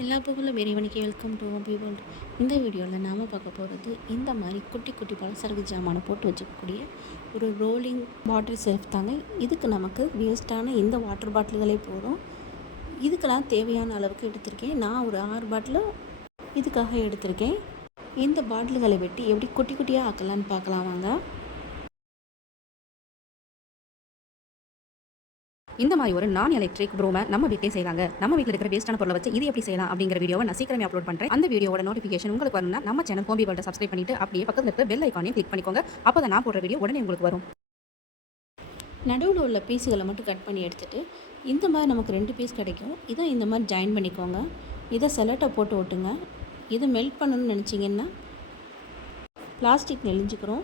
எல்லா புகழும் இறைவனுக்கு வெல்கம் டு ஓபி வேர்ல்டு. இந்த வீடியோவில் நாம் பார்க்க போகிறது இந்த மாதிரி குட்டி குட்டி பலசரக்கு ஜாமானை போட்டு வச்சுக்கக்கூடிய ஒரு ரோலிங் வாட்டர் செல்ஃப் தாங்க. இதுக்கு நமக்கு வேஸ்ட்டான இந்த வாட்டர் பாட்டில்களே போதும். இதுக்கெல்லாம் தேவையான அளவுக்கு எடுத்திருக்கேன். நான் ஒரு ஆறு பாட்டில் இதுக்காக எடுத்திருக்கேன். இந்த பாட்டில்களை வெட்டி எப்படி குட்டி குட்டியாக ஆக்கலான்னு பார்க்கலாம் வாங்க. இந்த மாதிரி ஒரு நான் எலக்ட்ரிக் ப்ரூமை நம்ம வீட்டிலே செய்யலாங்க. நம்ம வீட்டில் இருக்கிற வேஸ்டான பொருளை வச்சு இது எப்படி செய்யலாம் அப்படிங்கிற வீடியோவை நான் சீக்கிரமே அப்லோட் பண்ணுறேன் அந்த வீடியோட நோட்டிஃபிகேஷன் உங்களுக்கு வரணும்னா நம்ம சேனல் ஹோம்பி வேர்ல்ட சப்ஸ்கிரைப் பண்ணிட்டு அப்படியே பக்கத்தில் இருக்க பெல் ஐக்கானையும் கிளிக் பண்ணிக்கோங்க. அப்போ தான் நான் போடுற வீடியோ உடனே உங்களுக்கு வரும். நடுவில் உள்ள பீஸுகளை மட்டும் கட் பண்ணி எடுத்துகிட்டு இந்த மாதிரி நமக்கு ரெண்டு பீஸ் கிடைக்கும். இதை இந்த மாதிரி ஜாயின் பண்ணிக்கோங்க. இதை செலட்டை போட்டு ஓட்டுங்க இதை மெல்ட் பண்ணணும்னு நினச்சிங்கன்னா பிளாஸ்டிக் நெளிஞ்சுக்கிறோம்.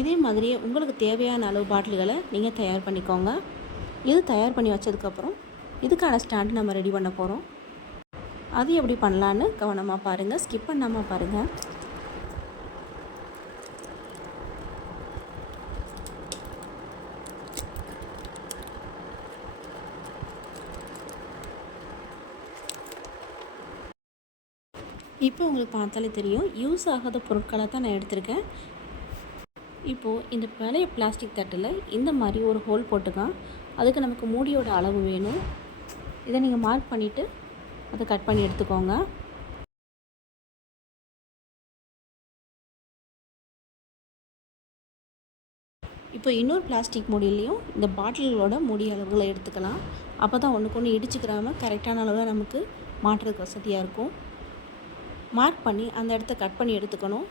இதே மாதிரியே உங்களுக்கு தேவையான அளவு பாட்டில்களை நீங்கள் தயார் பண்ணிக்கோங்க. இது தயார் பண்ணி வச்சதுக்கப்புறம் இதுக்கான ஸ்டாண்டு நம்ம ரெடி பண்ண போகிறோம் அது எப்படி பண்ணலான்னு கவனமாக பாருங்கள் ஸ்கிப் பண்ணாமல் பாருங்கள் இப்போ உங்களுக்கு பார்த்தாலே தெரியும். யூஸ் ஆகாத பொருட்களை தான் நான் எடுத்திருக்கேன். இப்போது இந்த பழைய பிளாஸ்டிக் தட்டில் இந்த மாதிரி ஒரு ஹோல் போட்டுக்கலாம். அதுக்கு நமக்கு மூடியோட அளவு வேணும். இதை நீங்கள் மார்க் பண்ணிவிட்டு அதை கட் பண்ணி எடுத்துக்கோங்க. இப்போ இன்னொரு பிளாஸ்டிக் மூடியிலையும் இந்த பாட்டில்களோட மூடி அளவுகளை எடுத்துக்கலாம். அப்போ தான் ஒன்றுக்கு ஒன்று இடிச்சுக்கிறாமல் கரெக்டான அளவில் நமக்கு மாட்டுறதுக்கு வசதியாக இருக்கும். மார்க் பண்ணி அந்த இடத்த கட் பண்ணி எடுத்துக்கணும்.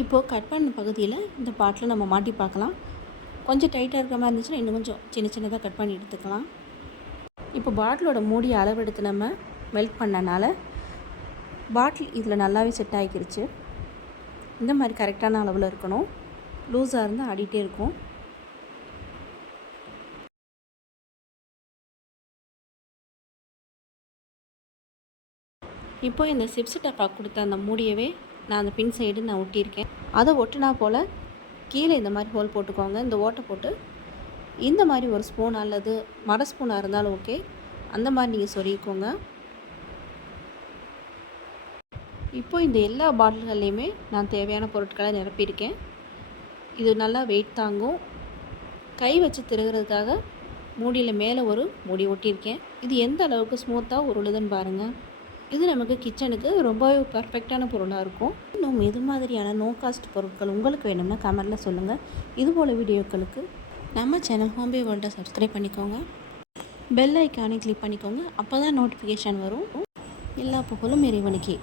இப்போது கட் பண்ண பகுதியில் இந்த பாட்டில் நம்ம மாட்டி பார்க்கலாம். கொஞ்சம் டைட்டாக இருக்கிற மாதிரி இருந்துச்சுன்னா இன்னும் கொஞ்சம் சின்ன சின்னதாக கட் பண்ணி எடுத்துக்கலாம். இப்போ பாட்டிலோட மூடி அளவெடுத்து நம்ம மெல்ட் பண்ணனால பாட்டில் இதில் நல்லாவே செட் ஆகிக்கிருச்சு இந்த மாதிரி கரெக்டான அளவில் இருக்கணும். லூஸாக இருந்தால் ஆடிட்டே இருக்கும். இப்போ இந்த சிப்ஸ் டப்பா கொடுத்த அந்த மூடியவே நான் அந்த பின் சைடு நான் ஒட்டியிருக்கேன். அதை ஒட்டினா போல் கீழே இந்த மாதிரி ஹோல் போட்டுக்கோங்க. இந்த ஓட்டை போட்டு இந்த மாதிரி ஒரு ஸ்பூன் அல்லது மர ஸ்பூனாக இருந்தாலும் ஓகே அந்த மாதிரி நீங்கள் சொருகிக்கோங்க. இப்போ இந்த எல்லா பாட்டில்கள்லேயுமே நான் தேவையான பொருட்களை நிரப்பியிருக்கேன். இது நல்லா வெயிட் தாங்கும். கை வச்சு திருகிறதுக்காக மூடியில் மேலே ஒரு மூடி ஒட்டியிருக்கேன். இது எந்த அளவுக்கு ஸ்மூத்தாக உருளுதுன்னு பாருங்கள் இது நமக்கு கிச்சனுக்கு ரொம்பவே பர்ஃபெக்டான பொருளாக இருக்கும். இன்னும் இது மாதிரியான நோ காஸ்ட் பொருட்கள் உங்களுக்கு வேணும்னா கமெண்டில் சொல்லுங்கள் இது போல் வீடியோக்களுக்கு நம்ம சேனல் ஹோம்பே வேர்ல்டை சப்ஸ்கிரைப் பண்ணிக்கோங்க. பெல் ஐக்கானே கிளிக் பண்ணிக்கோங்க. அப்போ தான் நோட்டிஃபிகேஷன் வரும். எல்லா புகழும் இறைவனுக்கே.